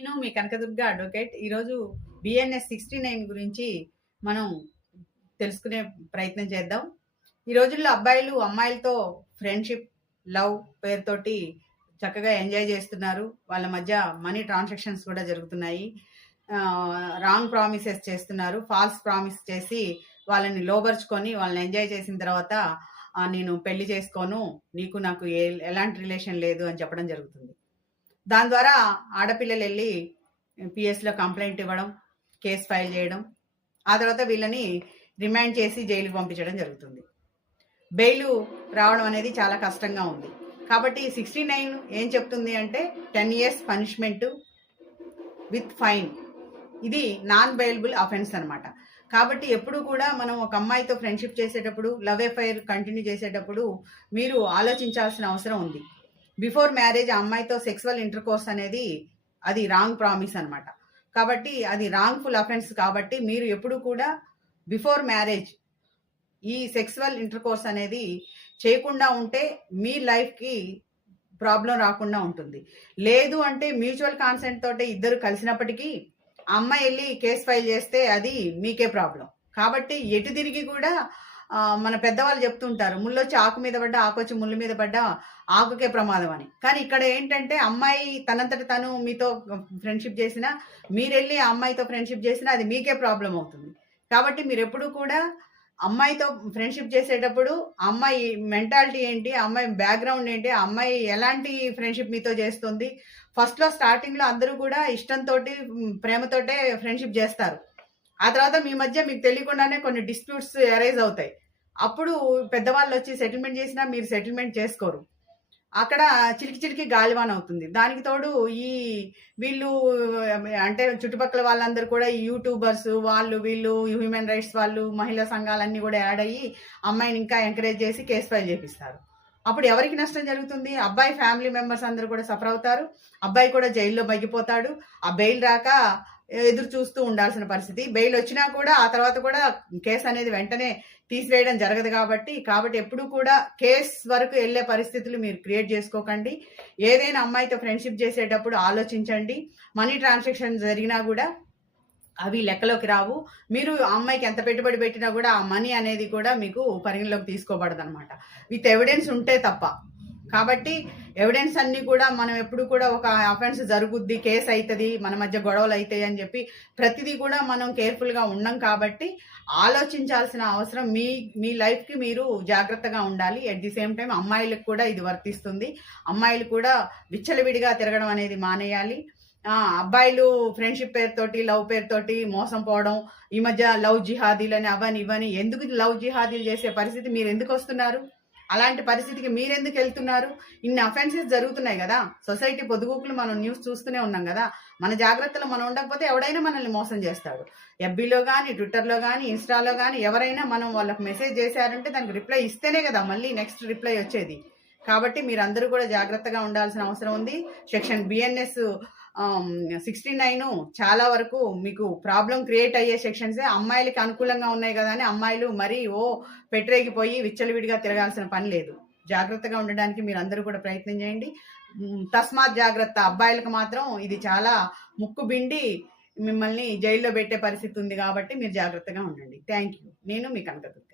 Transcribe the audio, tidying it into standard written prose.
నేను మీ కనకదుర్గ అడ్వకేట్. ఈరోజు బిఎన్ఎస్ 69 గురించి మనం తెలుసుకునే ప్రయత్నం చేద్దాం. ఈ రోజుల్లో అబ్బాయిలు అమ్మాయిలతో ఫ్రెండ్షిప్, లవ్ పేరుతోటి చక్కగా ఎంజాయ్ చేస్తున్నారు. వాళ్ళ మధ్య మనీ ట్రాన్సాక్షన్స్ కూడా జరుగుతున్నాయి. రాంగ్ ప్రామిసెస్ చేస్తున్నారు. ఫాల్స్ ప్రామిస్ చేసి వాళ్ళని లోబర్చుకొని వాళ్ళని ఎంజాయ్ చేసిన తర్వాత నేను పెళ్లి చేసుకోను, నీకు నాకు ఎలాంటి రిలేషన్ లేదు అని చెప్పడం జరుగుతుంది. దాని ద్వారా ఆడపిల్లలు వెళ్ళి పిఎస్లో కంప్లైంట్ ఇవ్వడం, కేసు ఫైల్ చేయడం, ఆ తర్వాత వీళ్ళని రిమాండ్ చేసి జైలుకి పంపించడం జరుగుతుంది. బెయిల్ రావడం అనేది చాలా కష్టంగా ఉంది. కాబట్టి 69 ఏం చెప్తుంది అంటే 10 years పనిష్మెంట్ విత్ ఫైన్. ఇది నాన్ బెయిలబుల్ అఫెన్స్ అనమాట. కాబట్టి ఎప్పుడు కూడా మనం ఒక అమ్మాయితో ఫ్రెండ్షిప్ చేసేటప్పుడు, లవ్ అఫైర్ కంటిన్యూ చేసేటప్పుడు మీరు ఆలోచించాల్సిన అవసరం ఉంది. బిఫోర్ మ్యారేజ్ ఆ అమ్మాయితో సెక్సువల్ ఇంటర్ కోర్స్ అనేది అది రాంగ్ ప్రామిస్ అనమాట. కాబట్టి అది రాంగ్ఫుల్ అఫెన్స్. కాబట్టి మీరు ఎప్పుడు కూడా బిఫోర్ మ్యారేజ్ ఈ సెక్సువల్ ఇంటర్ కోర్స్ అనేది చేయకుండా ఉంటే మీ లైఫ్కి ప్రాబ్లం రాకుండా ఉంటుంది. లేదు అంటే మ్యూచువల్ కాన్సెంట్ తోటి ఇద్దరు కలిసినప్పటికీ అమ్మాయి వెళ్ళి కేసు ఫైల్ చేస్తే అది మీకే ప్రాబ్లం. కాబట్టి ఎటు తిరిగి కూడా మన పెద్దవాళ్ళు చెప్తుంటారు, ముళ్ళొచ్చి ఆకు మీద పడ్డా, ఆకొచ్చి ముళ్ళు మీద పడ్డా ఆకుకే ప్రమాదం అని. కానీ ఇక్కడ ఏంటంటే అమ్మాయి తనంతట తను మీతో ఫ్రెండ్షిప్ చేసినా, మీరెళ్ళి ఆ అమ్మాయితో ఫ్రెండ్షిప్ చేసినా అది మీకే ప్రాబ్లం అవుతుంది. కాబట్టి మీరు ఎప్పుడు కూడా అమ్మాయితో ఫ్రెండ్షిప్ చేసేటప్పుడు అమ్మాయి మెంటాలిటీ ఏంటి, అమ్మాయి బ్యాక్గ్రౌండ్ ఏంటి, అమ్మాయి ఎలాంటి ఫ్రెండ్షిప్ మీతో చేస్తుంది. ఫస్ట్లో స్టార్టింగ్లో అందరూ కూడా ఇష్టంతో ప్రేమతోటే ఫ్రెండ్షిప్ చేస్తారు. ఆ తర్వాత మీ మధ్య మీకు తెలియకుండానే కొన్ని డిస్ప్యూట్స్ అరైజ్ అవుతాయి. అప్పుడు పెద్దవాళ్ళు వచ్చి సెటిల్మెంట్ చేసినా మీరు సెటిల్మెంట్ చేసుకోరు. అక్కడ చిలికి గాలివాన్ అవుతుంది. దానికి తోడు వీళ్ళు అంటే చుట్టుపక్కల వాళ్ళందరూ కూడా ఈ యూట్యూబర్స్ వాళ్ళు వీళ్ళు హ్యూమన్ రైట్స్ వాళ్ళు మహిళా సంఘాలన్నీ కూడా యాడ్ అయ్యి అమ్మాయిని ఇంకా ఎంకరేజ్ చేసి కేసు ఫైల్ చేపిస్తారు. అప్పుడు ఎవరికి నష్టం జరుగుతుంది? అబ్బాయి ఫ్యామిలీ మెంబర్స్ అందరూ కూడా సఫర్ అవుతారు. అబ్బాయి కూడా జైల్లో మగ్గిపోతాడు. ఆ బెయిల్ రాక ఎదురు చూస్తూ ఉండాల్సిన పరిస్థితి. బెయిల్ వచ్చినా కూడా ఆ తర్వాత కూడా కేసు అనేది వెంటనే తీసివేయడం జరగదు. కాబట్టి ఎప్పుడు కూడా కేసు వరకు వెళ్ళే పరిస్థితులు మీరు క్రియేట్ చేసుకోకండి. ఏదైనా అమ్మాయితో ఫ్రెండ్షిప్ చేసేటప్పుడు ఆలోచించండి. మనీ ట్రాన్సాక్షన్ జరిగినా కూడా అవి లెక్కలోకి రావు. మీరు అమ్మాయికి ఎంత పెట్టుబడి పెట్టినా కూడా ఆ మనీ అనేది కూడా మీకు పరిగణలోకి తీసుకోబడదు అనమాట, విత్ ఎవిడెన్స్ ఉంటే తప్ప. కాబట్టి ఎవిడెన్స్ అన్ని కూడా మనం ఎప్పుడు కూడా ఒక అఫెన్స్ జరుగుద్ది, కేసు అవుతుంది, మన మధ్య గొడవలు అవుతాయి అని చెప్పి ప్రతిదీ కూడా మనం కేర్ఫుల్గా ఉండం. కాబట్టి ఆలోచించాల్సిన అవసరం మీ లైఫ్కి మీరు జాగ్రత్తగా ఉండాలి. ఎట్ ది సేమ్ టైం అమ్మాయిలకు కూడా ఇది వర్తిస్తుంది. అమ్మాయిలు కూడా విచ్చలవిడిగా తిరగడం అనేది మానేయాలి. అబ్బాయిలు ఫ్రెండ్షిప్ పేరుతోటి, లవ్ పేరుతోటి మోసం పోవడం, ఈ మధ్య లవ్ జిహాదీలని అవని ఇవని, ఎందుకు లవ్ జిహాదీలు చేసే పరిస్థితి మీరు ఎందుకు వస్తున్నారు? అలాంటి పరిస్థితికి మీరెందుకు వెళ్తున్నారు? ఇన్ని అఫెన్సెస్ జరుగుతున్నాయి కదా, సొసైటీ పొదుగుకులు మనం న్యూస్ చూస్తూనే ఉన్నాం కదా. మన జాగ్రత్తలు మనం ఉండకపోతే ఎవడైనా మనల్ని మోసం చేస్తాడు. ఎఫ్బీలో కానీ, ట్విట్టర్లో కానీ, ఇన్స్టాలో కానీ ఎవరైనా మనం వాళ్ళకి మెసేజ్ చేశారంటే దానికి రిప్లై ఇస్తేనే కదా మళ్ళీ నెక్స్ట్ రిప్లై వచ్చేది. కాబట్టి మీరందరూ కూడా జాగ్రత్తగా ఉండాల్సిన అవసరం ఉంది. సెక్షన్ బిఎన్ఎస్ 69 చాలా వరకు మీకు ప్రాబ్లం క్రియేట్ అయ్యే సెక్షన్సే. అమ్మాయిలకి అనుకూలంగా ఉన్నాయి కదా అని అమ్మాయిలు మరీ పెట్టరేగిపోయి విచ్చలవిడిగా తిరగాల్సిన పని లేదు. జాగ్రత్తగా ఉండడానికి మీరు అందరూ కూడా ప్రయత్నం చేయండి. తస్మాత్ జాగ్రత్త. అబ్బాయిలకు మాత్రం ఇది చాలా ముక్కు బిండి మిమ్మల్ని జైల్లో పెట్టే పరిస్థితి ఉంది. కాబట్టి మీరు జాగ్రత్తగా ఉండండి. Thank you. నేను మీ కనకదుర్గ.